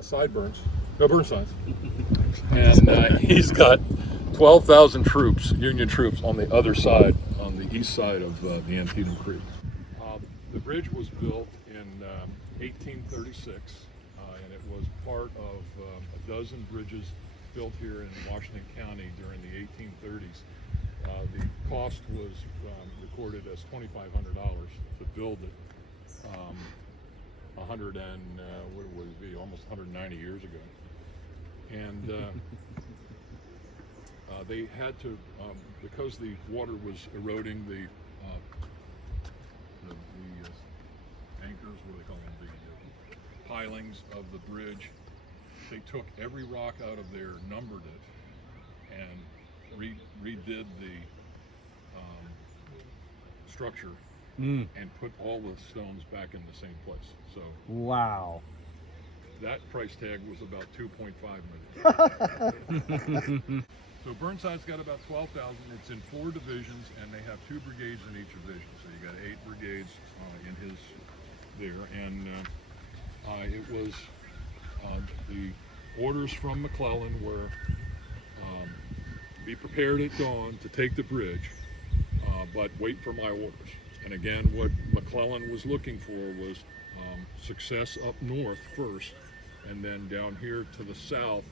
sideburns, no Burnsides, and he's got 12,000 troops, Union troops, on the other side, on the east side of the Antietam Creek. The bridge was built in 1836, and it was part of a dozen bridges built here in Washington County during the 1830s. The cost was recorded as $2,500 to build it. 100 and what would it be? Almost 190 years ago, and they had to because the water was eroding the anchors, what do they call them? The pilings of the bridge. They took every rock out of there, numbered it, and redid the structure and put all the stones back in the same place. So wow, that price tag was about $2.5 million. So Burnside's got about 12,000. It's in 4 divisions, and they have 2 brigades in each division. So you got 8 brigades in his there, and it was the orders from McClellan were be prepared at dawn to take the bridge, but wait for my orders. And again, what McClellan was looking for was success up north first, and then down here to the south,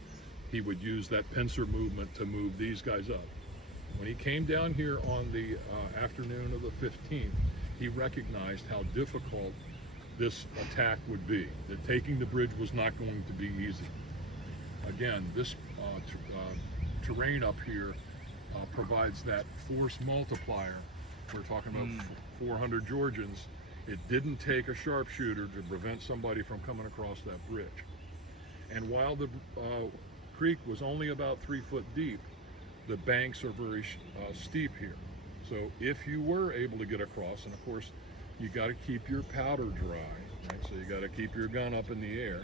he would use that pincer movement to move these guys up. When he came down here on the afternoon of the 15th, he recognized how difficult this attack would be, that taking the bridge was not going to be easy. Again, this terrain up here provides that force multiplier. We're talking about 400 Georgians. It didn't take a sharpshooter to prevent somebody from coming across that bridge. And while the creek was only about 3 foot deep, the banks are very steep here. So if you were able to get across, and of course you got to keep your powder dry, right? So you got to keep your gun up in the air.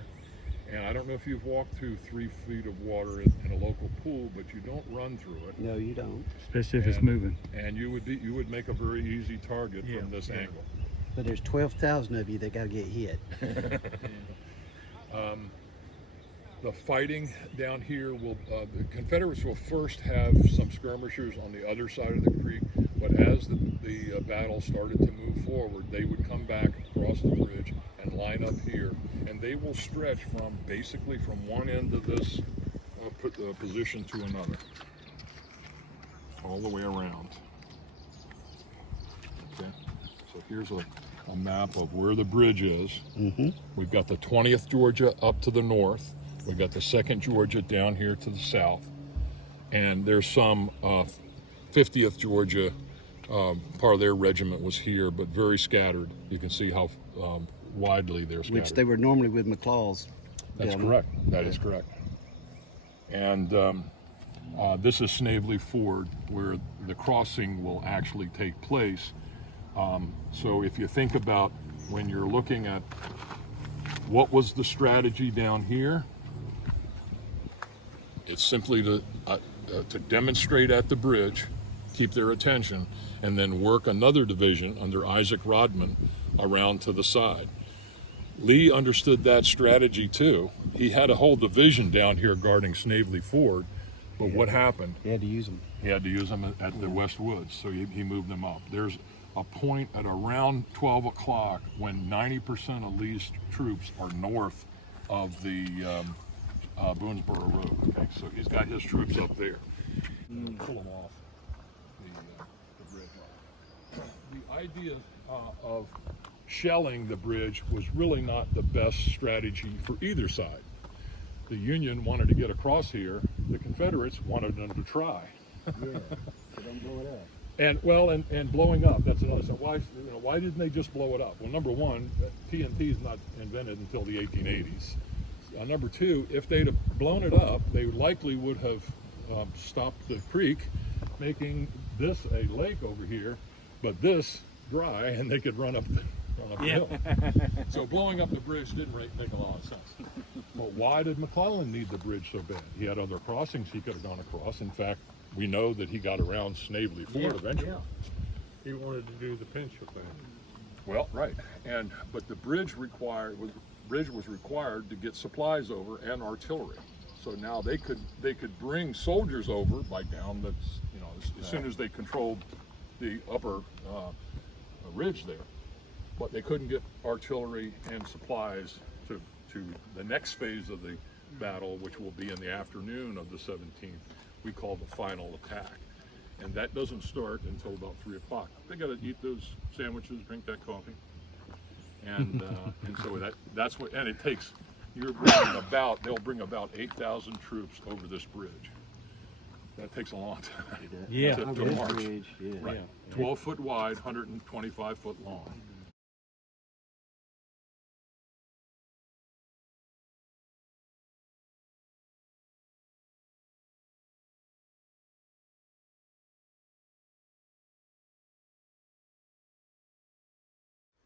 And I don't know if you've walked through 3 feet of water in a local pool, but you don't run through it. no, you don't. Especially if it's moving. And you would make a very easy target from this angle. But there's 12,000 of you that got to get hit. The fighting down here will, the Confederates will first have some skirmishers on the other side of the creek, but as the battle started to move forward, they would come back across the bridge and line up here, and they will stretch from basically from one end of this position to another, all the way around. Okay, so here's a map of where the bridge is. We've got the 20th Georgia up to the north. We've got the 2nd Georgia down here to the south. And there's some 50th Georgia, part of their regiment was here, but very scattered. You can see how widely they're scattered. Which they were normally with McClaw's. That's correct. That is correct. And this is Snavely Ford, where the crossing will actually take place. So if you think about when you're looking at what was the strategy down here, it's simply to demonstrate at the bridge, keep their attention, and then work another division under Isaac Rodman around to the side. Lee understood that strategy too. He had a whole division down here guarding Snavely Ford, but what happened? He had to use them. He had to use them at the West Woods, so he moved them up. There's a point at around 12 o'clock when 90% of Lee's troops are north of the Boonesboro Road. Okay, so he's got his troops up there. Pull them off the bridge. The idea of shelling the bridge was really not the best strategy for either side. The Union wanted to get across here. The Confederates wanted them to try. Yeah, so don't blow it up. And well, and blowing up, that's another. So why didn't they just blow it up? Well, number one, TNT is not invented until the 1880s. Number two, if they'd have blown it up, they likely would have stopped the creek, making this a lake over here, but this dry, and they could run up the hill. So blowing up the bridge didn't make a lot of sense. But why did McClellan need the bridge so bad? He had other crossings he could have gone across. In fact, we know that he got around Snavely Ford eventually. Yeah. He wanted to do the Pincher thing. Well, right. But the bridge bridge was required to get supplies over and artillery. So now they could bring soldiers over by down that's, you know, as soon as they controlled the upper ridge there, but they couldn't get artillery and supplies to the next phase of the battle, which will be in the afternoon of the 17th. We call the final attack, and that doesn't start until about 3 o'clock. They got to eat those sandwiches, drink that coffee, and so that's what. And it takes. They'll bring about 8,000 troops over this bridge. That takes a long time. Yeah. to This march. bridge, yeah. Right. 12 foot wide, 125 foot long.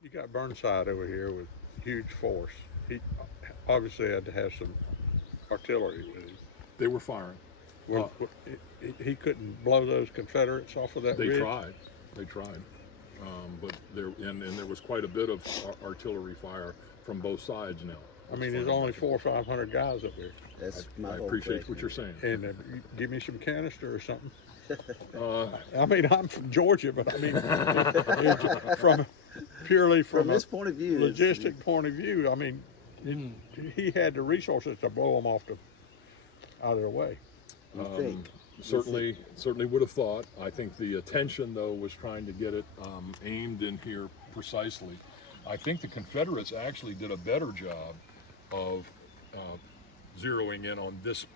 You got Burnside over here with huge force. He obviously had to have some artillery with him. They were firing. Well, he couldn't blow those Confederates off of that They ridge. tried. They tried. But there was quite a bit of artillery fire from both sides now. I mean, there's only 400 or 500 guys up here. That's my I whole appreciate what question. you're saying. And give me some canister or something. Uh, I mean, I'm from Georgia, but I mean, purely From from a this point of view, it's- logistic point of view, I mean, he had the resources to blow them off out of their way. you think. certainly would have thought. I think the attention, though, was trying to get it aimed in here precisely. I think the Confederates actually did a better job of zeroing in on this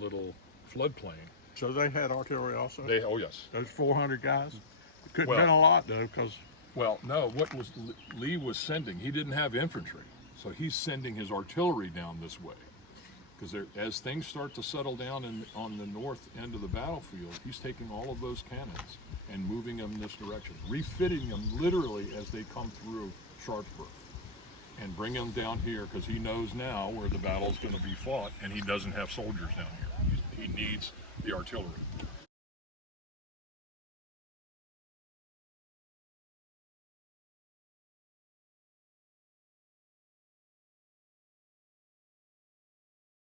little floodplain. So they had artillery also? Oh yes. Those 400 guys? Couldn't Well- have been a lot, though, because Well, no, what was Lee was sending, he didn't have infantry, so he's sending his artillery down this way. Because as things start to settle down on the north end of the battlefield, he's taking all of those cannons and moving them in this direction, refitting them literally as they come through Sharpsburg, and bring them down here because he knows now where the battle's going to be fought, and he doesn't have soldiers down here. He needs the artillery.